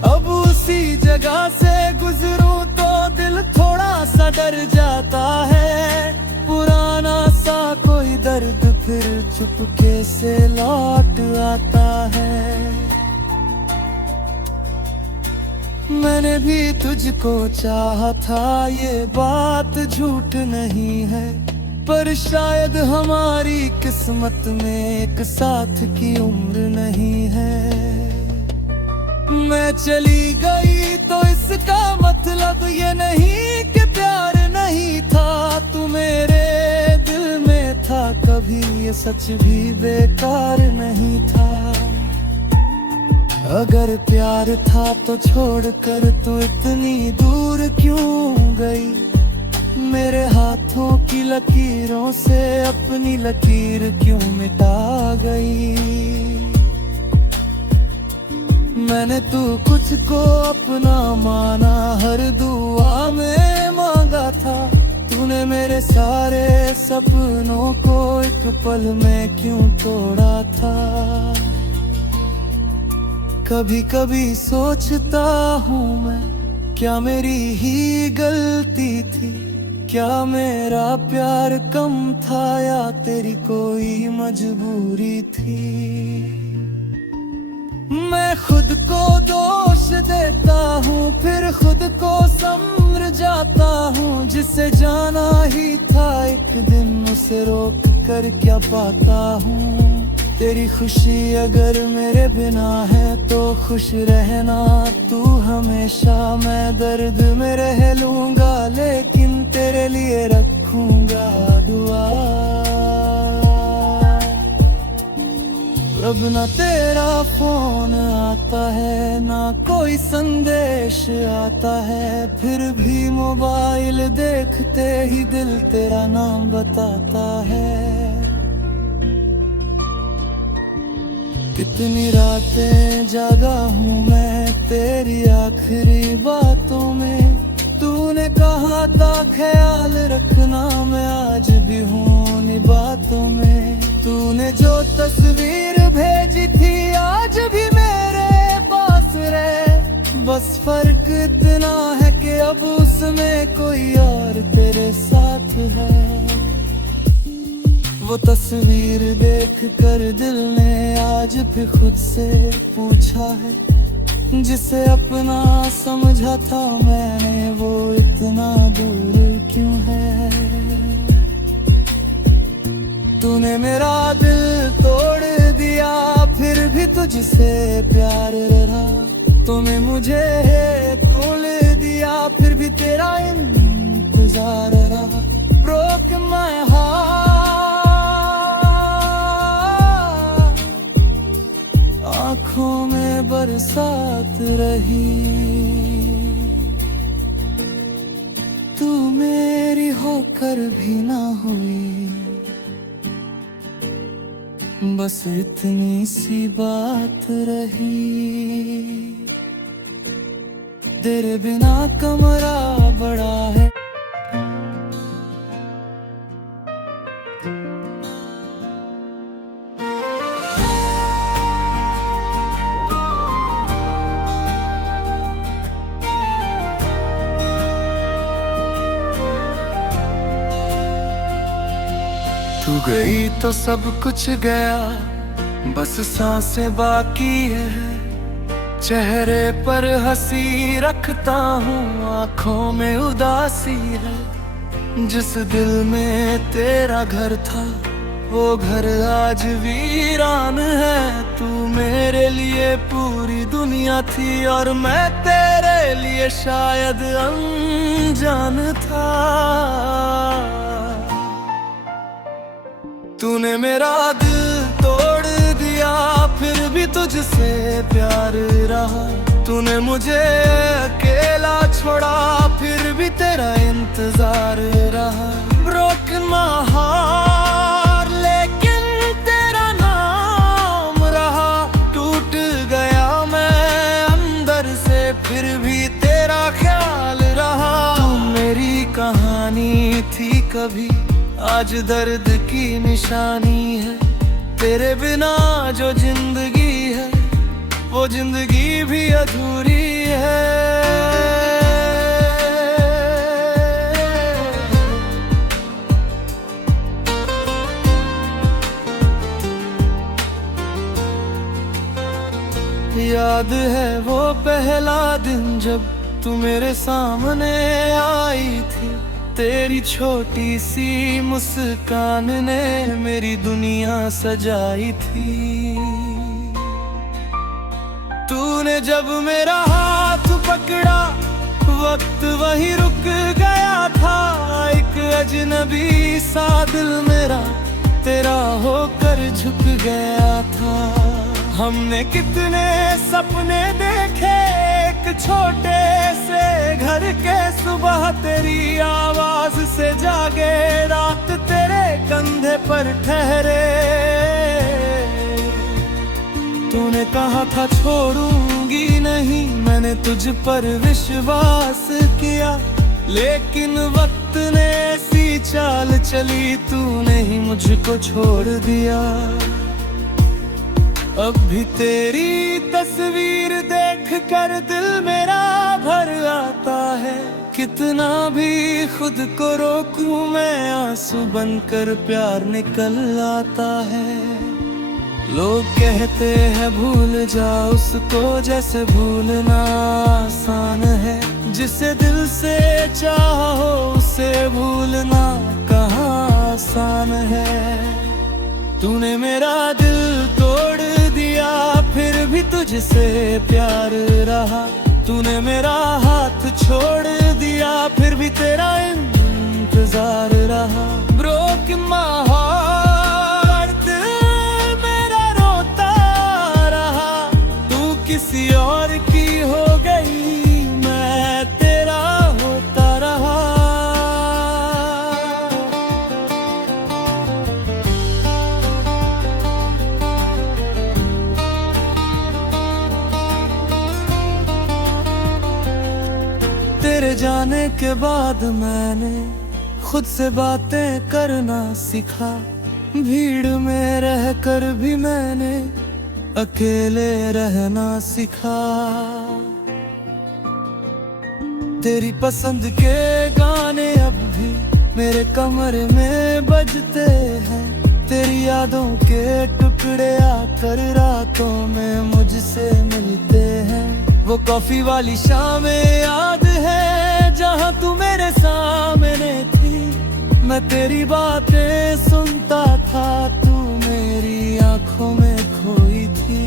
अब उसी जगह से गुजरूं तो दिल थोड़ा सा डर जाता है। पुराना सा कोई दर्द फिर चुपके से लौट आता है। मैंने भी तुझको चाहा था, ये बात झूठ नहीं है। पर शायद हमारी किस्मत में एक साथ की उम्र नहीं है। मैं चली गई तो इसका मतलब ये नहीं कि प्यार नहीं था। तू मेरे दिल में था, कभी ये सच भी बेकार नहीं था। अगर प्यार था तो छोड़कर तू इतनी दूर क्यों गई। मेरे हाथों की लकीरों से अपनी लकीर क्यों मिटा गई। मैंने तू कुछ को अपना माना, हर दुआ में मांगा था। तूने मेरे सारे सपनों को एक पल में क्यों तोड़ा था। कभी कभी सोचता हूँ मैं, क्या मेरी ही गलती थी। क्या मेरा प्यार कम था या तेरी कोई मजबूरी थी। मैं खुद को दोष देता हूँ, फिर खुद को समझ जाता हूँ। जिसे जाना ही था एक दिन, उसे रोक कर क्या पाता हूँ। तेरी खुशी अगर मेरे बिना है तो खुश रहना तू हमेशा। मैं दर्द में रह लूंगा लेकिन तेरे लिए रखूंगा दुआ। अब ना तेरा फोन आता है, ना कोई संदेश आता है। फिर भी मोबाइल देखते ही दिल तेरा नाम बताता है। कितनी रातें जागा हूँ मैं तेरी आखिरी बातों में। तूने कहा था ख्याल रखना, मैं आज भी हूँ उन्हीं बातों में। तूने जो तस्वीर भेजी थी आज भी मेरे पास रहे। बस फर्क इतना है कि अब उसमें कोई और तेरे साथ है। वो तस्वीर देख कर दिल ने आज भी खुद से पूछा है। जिसे अपना समझा था मैंने, वो इतना दूर क्यों है। तूने मेरा दिल तोड़ दिया, फिर भी तुझसे प्यार रहा। तूने मुझे तोड़ दिया, फिर भी तेरा इंतजार रहा। Broke my heart, आँखों में बरसात रही। तू मेरी होकर भी ना हुई, बस इतनी सी बात रही। तेरे बिना कमरा बड़ा है। तू गई तो सब कुछ गया, बस सांसें बाकी है। चेहरे पर हंसी रखता हूँ, आँखों में उदासी है। जिस दिल में तेरा घर था, वो घर आज वीरान है। तू मेरे लिए पूरी दुनिया थी और मैं तेरे तेरे लिए शायद अनजान था। तूने मेरा दिल तोड़ दिया, फिर भी तुझसे प्यार रहा। तूने मुझे अकेला छोड़ा, फिर भी तेरा इंतजार रहा। Broken my heart, लेकिन तेरा नाम रहा। टूट गया मैं अंदर से, फिर भी तेरा ख्याल रहा। तू मेरी कहानी थी कभी, आज दर्द की निशानी है। तेरे बिना जो जिंदगी है, वो जिंदगी भी अधूरी है। याद है वो पहला दिन जब तू मेरे सामने आई थी। तेरी छोटी सी मुस्कान ने मेरी दुनिया सजाई थी। तूने जब मेरा हाथ पकड़ा, वक्त वही रुक गया था। एक अजनबी सा दिल मेरा तेरा होकर झुक गया था। हमने कितने सपने देखे, एक छोटे से घर के सुबह तेरी आवाज से जागे, रात तेरे कंधे पर ठहरे। तूने कहा था छोड़ूंगी नहीं, मैंने तुझ पर विश्वास किया। लेकिन वक्त ने ऐसी चाल चली, तूने ही मुझको छोड़ दिया। अब भी तेरी तस्वीर देख कर दिल मेरा भर आता है। कितना भी खुद को रोकूं मैं, आंसू बनकर प्यार निकल आता है। लोग कहते हैं भूल जा उसको, जैसे भूलना आसान है। जिसे दिल से चाहो उसे भूलना कहाँ आसान है। तूने मेरा दिल तोड़ दिया, फिर भी तुझसे प्यार रहा। तूने मेरा हाथ छोड़ दिया, फिर भी तेरा इंतजार रहा। Broken my heart, दिल मेरा रोता रहा। तू किसी और की हो गई, मैं तेरा होता रहा। तेरे जाने के बाद मैंने खुद से बातें करना सीखा। भीड़ में रहकर भी मैंने अकेले रहना सीखा। तेरी पसंद के गाने अब भी मेरे कमरे में बजते हैं। तेरी यादों के टुकड़े आकर रातों में मुझसे मिलते हैं। वो कॉफी वाली शामें याद है, जहाँ तू मेरे सामने थी। मैं तेरी बातें सुनता था, तू मेरी आंखों में खोई थी।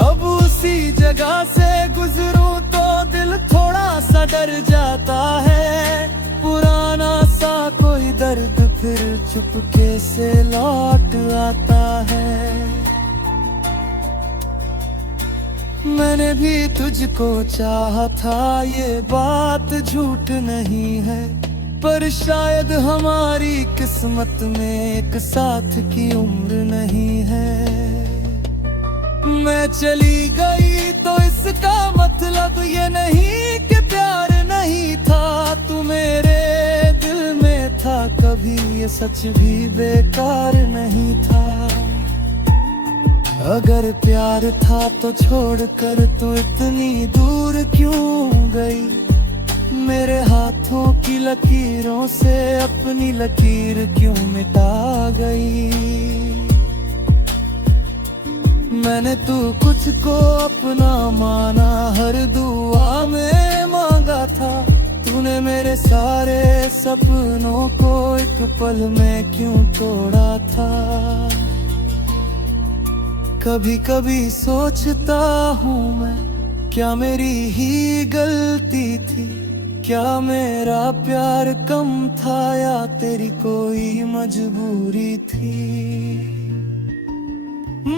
अब उसी जगह से गुजरूं तो दिल थोड़ा सा डर जाता है। पुराना सा कोई दर्द फिर चुपके से लौट आता है। मैंने भी तुझको चाहा था, ये बात झूठ नहीं है। पर शायद हमारी किस्मत में एक साथ की उम्र नहीं है। मैं चली गई तो इसका मतलब ये नहीं कि प्यार नहीं था। तू मेरे दिल में था, कभी ये सच भी बेकार नहीं था। अगर प्यार था तो छोड़कर तू इतनी दूर क्यों गई। मेरे हाथों की लकीरों से अपनी लकीर क्यों मिटा गई। मैंने तू कुछ को अपना माना, हर दुआ में मांगा था। तूने मेरे सारे सपनों को एक पल में क्यों तोड़ा था। कभी कभी सोचता हूँ मैं, क्या मेरी ही गलती थी? क्या मेरा प्यार कम था या तेरी कोई मजबूरी थी?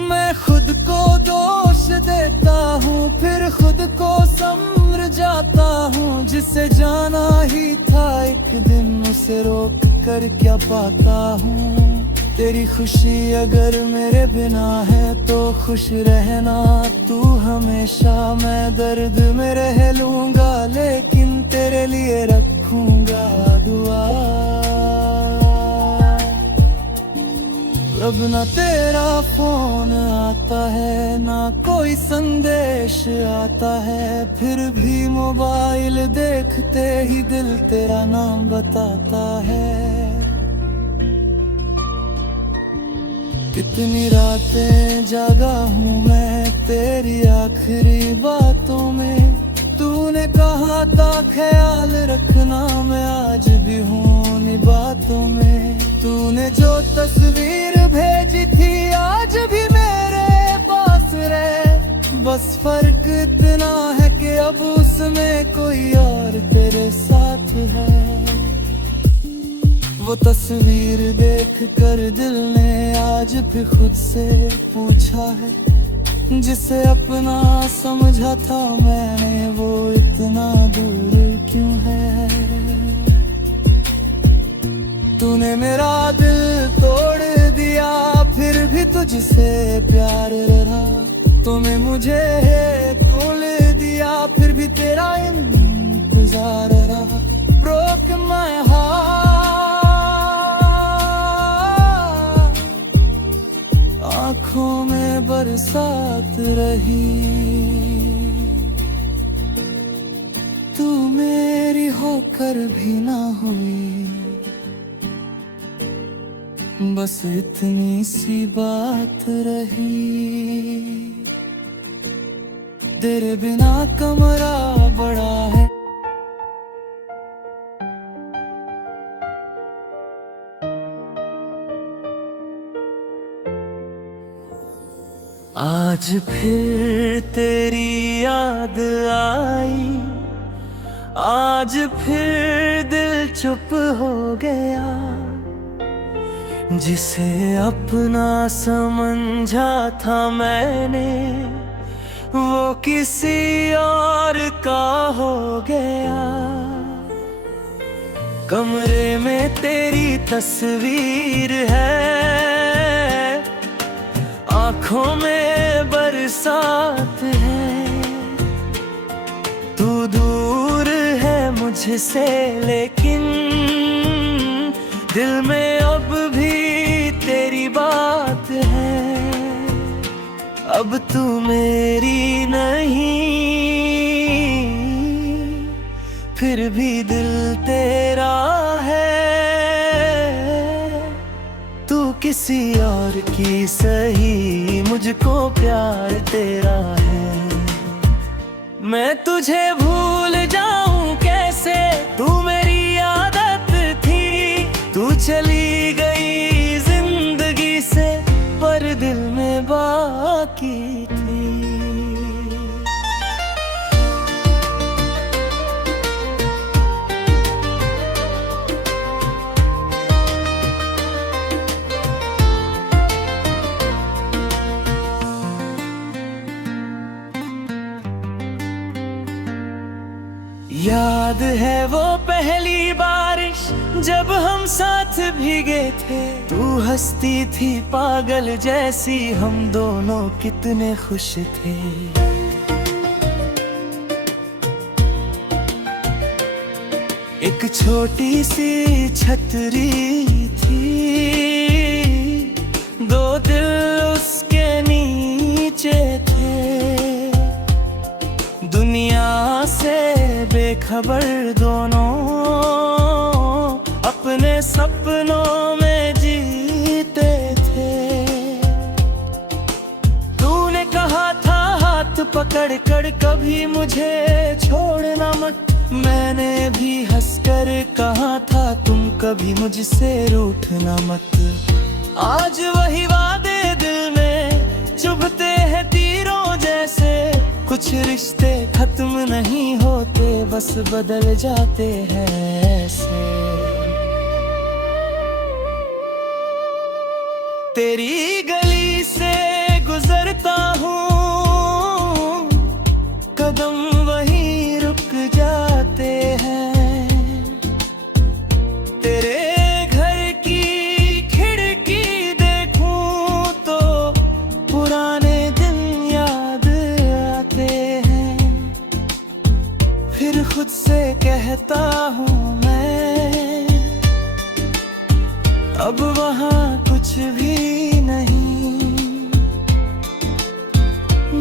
मैं खुद को दोष देता हूँ, फिर खुद को समझ जाता हूँ। जिसे जाना ही था एक दिन, उसे रोक कर क्या पाता हूँ। तेरी खुशी अगर मेरे बिना है तो खुश रहना तू हमेशा। मैं दर्द में रह लूंगा लेकिन तेरे लिए रखूंगा दुआ। अब ना तेरा फोन आता है ना कोई संदेश आता है, फिर भी मोबाइल देखते ही दिल तेरा नाम बताता है। कितनी रातें जागा हूँ मैं तेरी आखिरी बातों में। तूने कहा था ख्याल रखना, मैं आज भी हूँ उन्हीं बातों में। तूने जो तस्वीर भेजी थी आज भी मेरे पास रहे। बस फर्क इतना है कि अब उसमें कोई और तेरे साथ है। वो तस्वीर देख कर दिल ने आज भी खुद से पूछा है, जिसे अपना समझा था मैंने वो इतना दूर क्यों है। तूने मेरा दिल तोड़ दिया फिर भी तुझसे प्यार रहा। तूने मुझे खोल दिया फिर भी तेरा इंतजार रहा। Broke my heart, आँखों में बरसात रही। तू मेरी होकर भी ना हुई, बस इतनी सी बात रही। तेरे बिना कमरा बड़ा है, आज फिर तेरी याद आई। आज फिर दिल चुप हो गया, जिसे अपना समझा था मैंने वो किसी और का हो गया। कमरे में तेरी तस्वीर है, आँखों में बरसात है। तू दूर है मुझसे लेकिन दिल में अब भी तेरी बात है। अब तू मेरी नहीं फिर भी दिल तेरा है। तू किसी और की सही मुझको प्यार तेरा है। मैं तुझे भूल जाऊं कैसे, तू मेरी आदत थी। तू चली गई जिंदगी से पर दिल में बाकी थी। याद है वो पहली बारिश जब हम साथ भीगे थे। तू हंसती थी पागल जैसी, हम दोनों कितने खुश थे। एक छोटी सी छतरी थी, दो दिल उसके नीचे थे। दुनिया से बेखबर दोनों अपने सपनों में जीते थे। तूने कहा था हाथ पकड़ कर कभी मुझे छोड़ना मत। मैंने भी हंसकर कहा था तुम कभी मुझसे रूठना मत। आज वही वादे दिल में चुभते हैं तीरों जैसे। कुछ कुछ रिश्ते खत्म नहीं होते, बस बदल जाते हैं ऐसे। तेरी गली से गुजरता हूँ, कदम वहीं रुक जाते हैं। तेरे घर की खिड़की देखूं तो पुराने दिन याद आते हैं। फिर खुद से कहता हूँ मैं, अब वहाँ कुछ भी नहीं,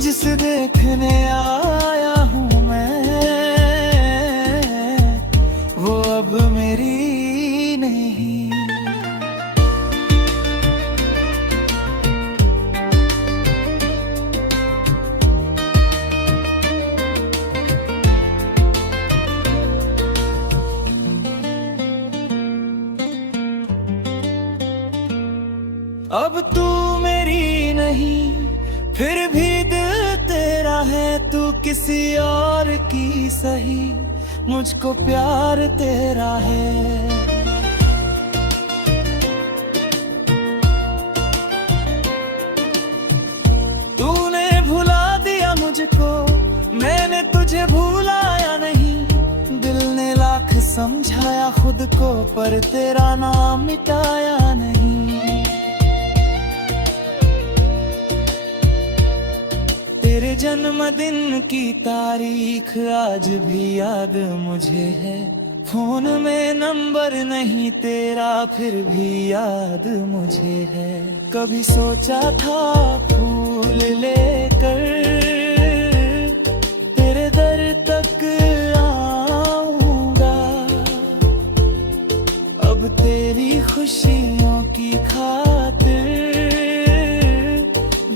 जिसे देखने आया हूँ मैं, वो अब मेरी नहीं। अब तू मेरी नहीं, फिर भी दिल तेरा है। तू किसी और की सही, मुझको प्यार तेरा है। तूने भुला दिया मुझको, मैंने तुझे भुलाया नहीं। दिल ने लाख समझाया खुद को, पर तेरा नाम मिटाया नहीं। तेरे जन्मदिन की तारीख आज भी याद मुझे है। फोन में नंबर नहीं तेरा, फिर भी याद मुझे है। कभी सोचा था फूल लेकर तेरे दर तक आऊंगा, अब तेरी खुशियों की खातिर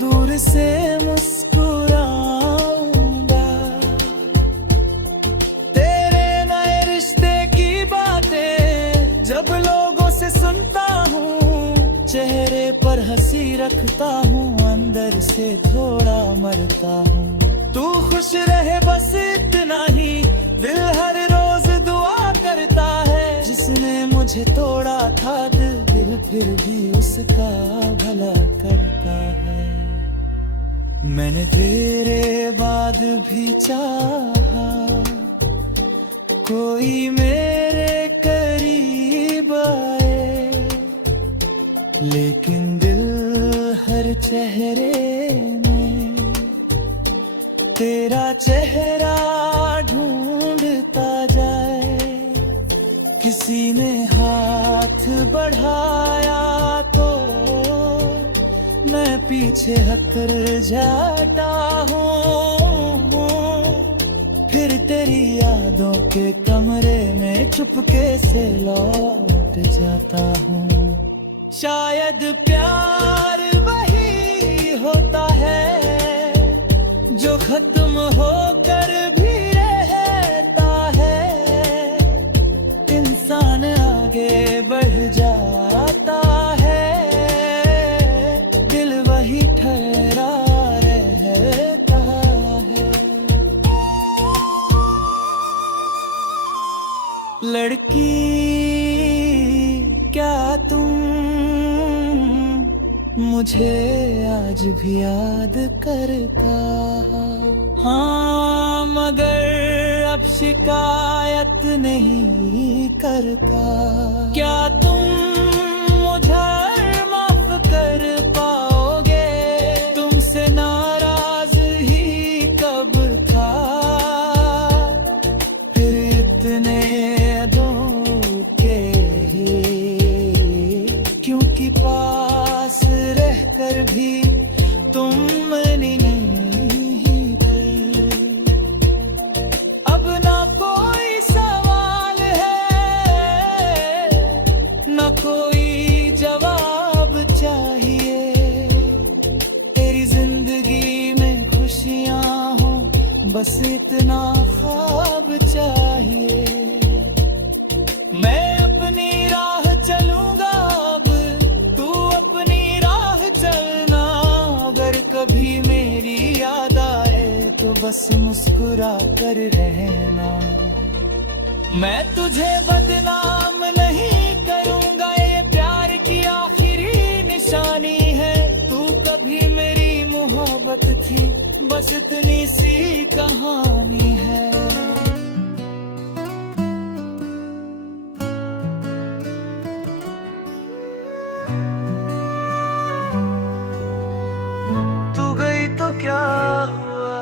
दूर से चेहरे पर हंसी रखता हूँ, अंदर से थोड़ा मरता हूँ। तू खुश रहे बस इतना ही, दिल हर रोज दुआ करता है। जिसने मुझे तोड़ा था दिल फिर भी उसका भला करता है। मैंने तेरे बाद भी चाहा कोई मेरे करीब आए, लेकिन दिल हर चेहरे में तेरा चेहरा ढूंढता जाए। किसी ने हाथ बढ़ाया तो मैं पीछे हकर जाता हूँ, फिर तेरी यादों के कमरे में चुपके से लौट जाता हूँ। शायद प्यार वही होता है जो खत्म होकर भी रहता है। इंसान आगे बढ़ जाता है, दिल वही ठहरा रहता है। लड़की क्या तुम मुझे आज भी याद करता? हाँ, मगर अब शिकायत नहीं करता। क्या तुम मुझे माफ कर पाओगे? तुमसे नाराज ही कब था, फिर इतने धोखे क्योंकि पास रहकर भी तुम मनी नहीं थी। अब ना कोई सवाल है, ना कोई जवाब चाहिए। तेरी जिंदगी में खुशियां हो, बस इतना ख्वाब चाहिए। मैं अपनी राह चलूंगा, अब तू अपनी राह चलना। अगर कभी मेरी याद आए तो बस मुस्कुरा कर रहना। मैं तुझे बदनाम नहीं करूंगा, ये प्यार की आखिरी निशानी है। तू कभी मेरी मोहब्बत थी, बस इतनी सी कहानी है। तू गई तो क्या हुआ,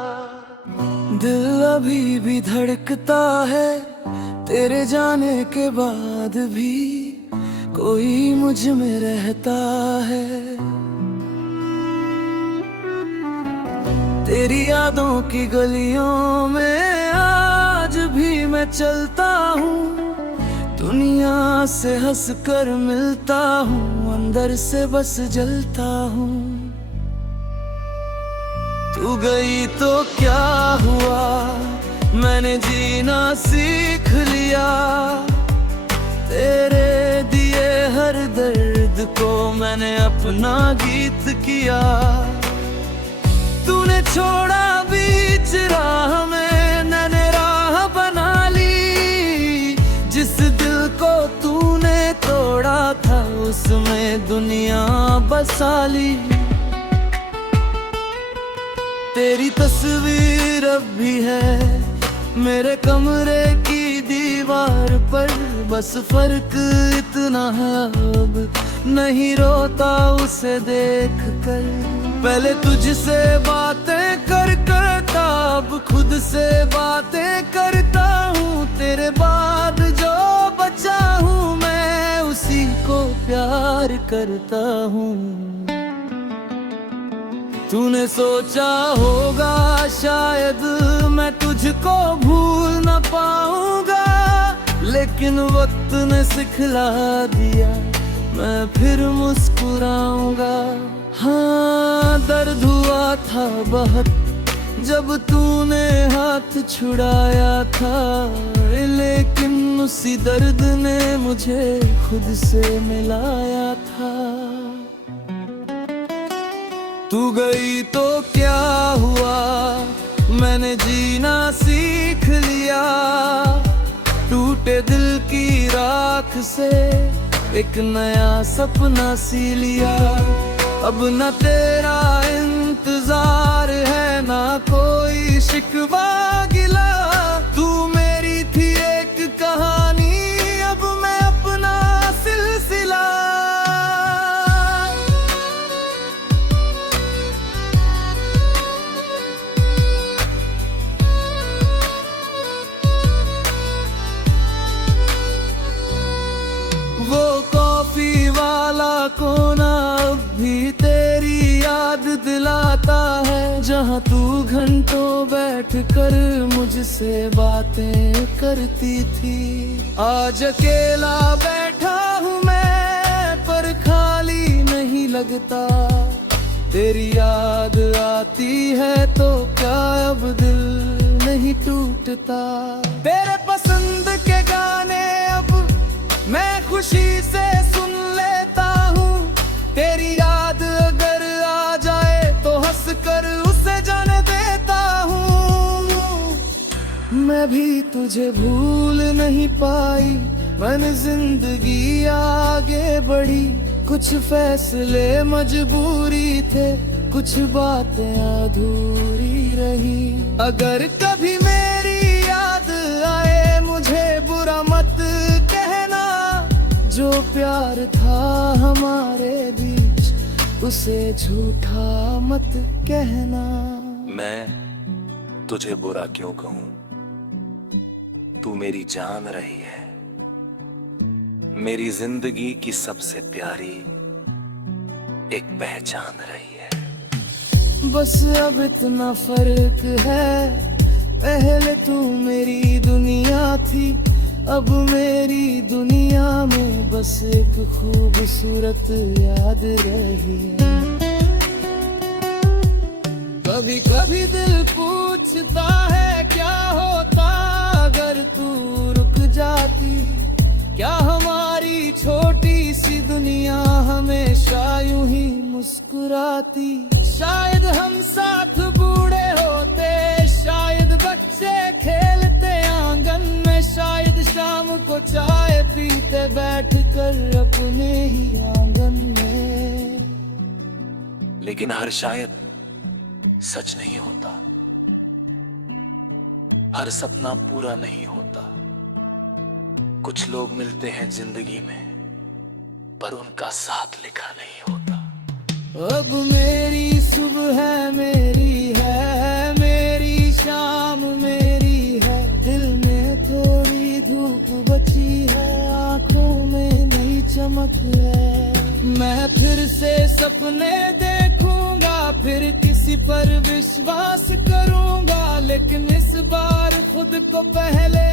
दिल अभी भी धड़कता है। तेरे जाने के बाद भी कोई मुझ में रहता है। तेरी यादों की गलियों में आज भी मैं चलता हूँ। दुनिया से हंस कर मिलता हूँ, अंदर से बस जलता हूँ। तू गई तो क्या हुआ, मैंने जीना सीख लिया। तेरे दिए हर दर्द को मैंने अपना गीत किया। तूने छोड़ा बीच राह में, मैंने राह बना ली। जिस दिल को तूने तोड़ा था, उसमें दुनिया बसा ली। तेरी तस्वीर अब भी है मेरे कमरे की दीवार पर, बस फर्क इतना है अब नहीं रोता उसे देख कर। पहले तुझसे बातें करता, अब खुद से बातें करता हूँ। तेरे बाद जो बचा हूँ, मैं उसी को प्यार करता हूँ। तूने सोचा होगा शायद मैं तुझको भूल न पाऊंगा, लेकिन वक्त ने सिखला दिया मैं फिर मुस्कुराऊंगा। हाँ, दर्द हुआ था बहुत जब तूने हाथ छुड़ाया था, लेकिन उसी दर्द ने मुझे खुद से मिलाया था। तू गई तो क्या हुआ, मैंने जीना सीख लिया। टूटे दिल की राख से एक नया सपना सी लिया। अब न तेरा इंतजार है, ना कोई शिकवा गिला। तू मेरी थी एक कहानी, अब मैं अपना सिलसिला। वो कॉफी वाला कोना अब भी तेरी याद दिलाता है, जहाँ तू घंटों बैठ कर मुझसे बातें करती थी। आज अकेला बैठा हूँ मैं, पर खाली नहीं लगता। तेरी याद आती है तो क्या अब दिल नहीं टूटता। तेरे पसंद के गाने अब मैं खुशी से सुन लेता हूँ। तेरी याद अगर आ जाए तो हंस कर उसे जाने देता हूँ। मैं भी तुझे भूल नहीं पाई, मन जिंदगी आगे बढ़ी। कुछ फैसले मजबूरी थे, कुछ बातें अधूरी रही। अगर कभी मेरी याद आए मुझे बुरा मत कहना, जो प्यार था हमारे बीच उसे झूठा मत कहना। मैं तुझे बुरा क्यों कहूं, तू मेरी जान रही है, मेरी जिंदगी की सबसे प्यारी एक पहचान रही है। बस अब इतना फर्क है, पहले तू मेरी दुनिया थी, अब मेरी दुनिया में बस एक खूबसूरत याद रही है। कभी कभी दिल पूछता है क्या होता अगर तू रुक जाती। क्या हमारी छोटी सी दुनिया हमेशा यूं ही मुस्कुराती। शायद हम साथ बूढ़े होते, शायद को चाय पीते बैठ कर अपने ही आंगन में। लेकिन हर शायद सच नहीं होता, हर सपना पूरा नहीं होता। कुछ लोग मिलते हैं जिंदगी में, पर उनका साथ लिखा नहीं होता। अब मेरी सुबह मेरी है, मेरी शाम मेरी है। दिल में थोड़ी धूप बची है, आंखों में नई चमक है। मैं फिर से सपने देखूंगा, फिर किसी पर विश्वास करूंगा। लेकिन इस बार खुद को पहले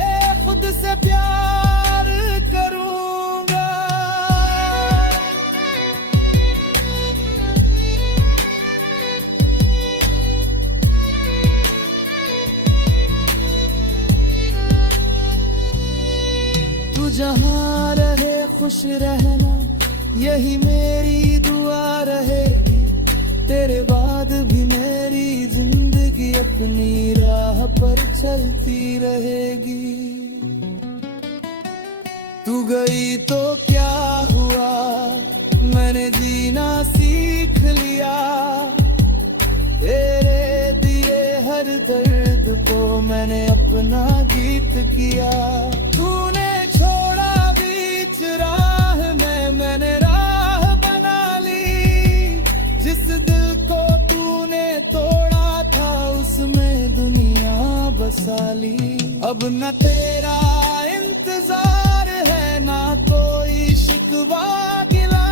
खुद से प्यार करूंगा। तू जहाँ रहे खुश रहना, यही मेरी दुआ रहेगी। तेरे बाद भी मेरी जिंदगी अपनी राह पर चलती रहेगी। तू गई तो क्या हुआ, मैंने जीना सीख लिया। तेरे दिए हर दर्द को मैंने अपना गीत किया। तूने छोड़ा बीच राह में, मैंने राह बना ली। जिस दिल को तूने तोड़ा था, उसमें दुनिया बसा ली। अब न तेरा इंतजार है, ना कोई शिकवा गिला।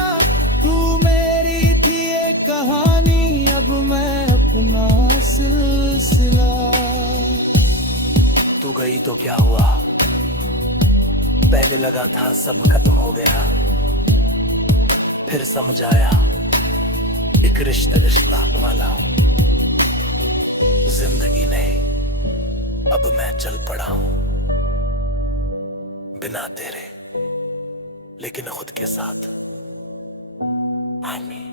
तू मेरी थी एक कहानी, अब मैं अपना सिलसिला। तू गई तो क्या हुआ, पहले लगा था सब खत्म हो गया। फिर समझ आया एक रिश्ता रिश्ता वाला जिंदगी नहीं। अब मैं चल पड़ा हूं बिना तेरे, लेकिन खुद के साथ। I mean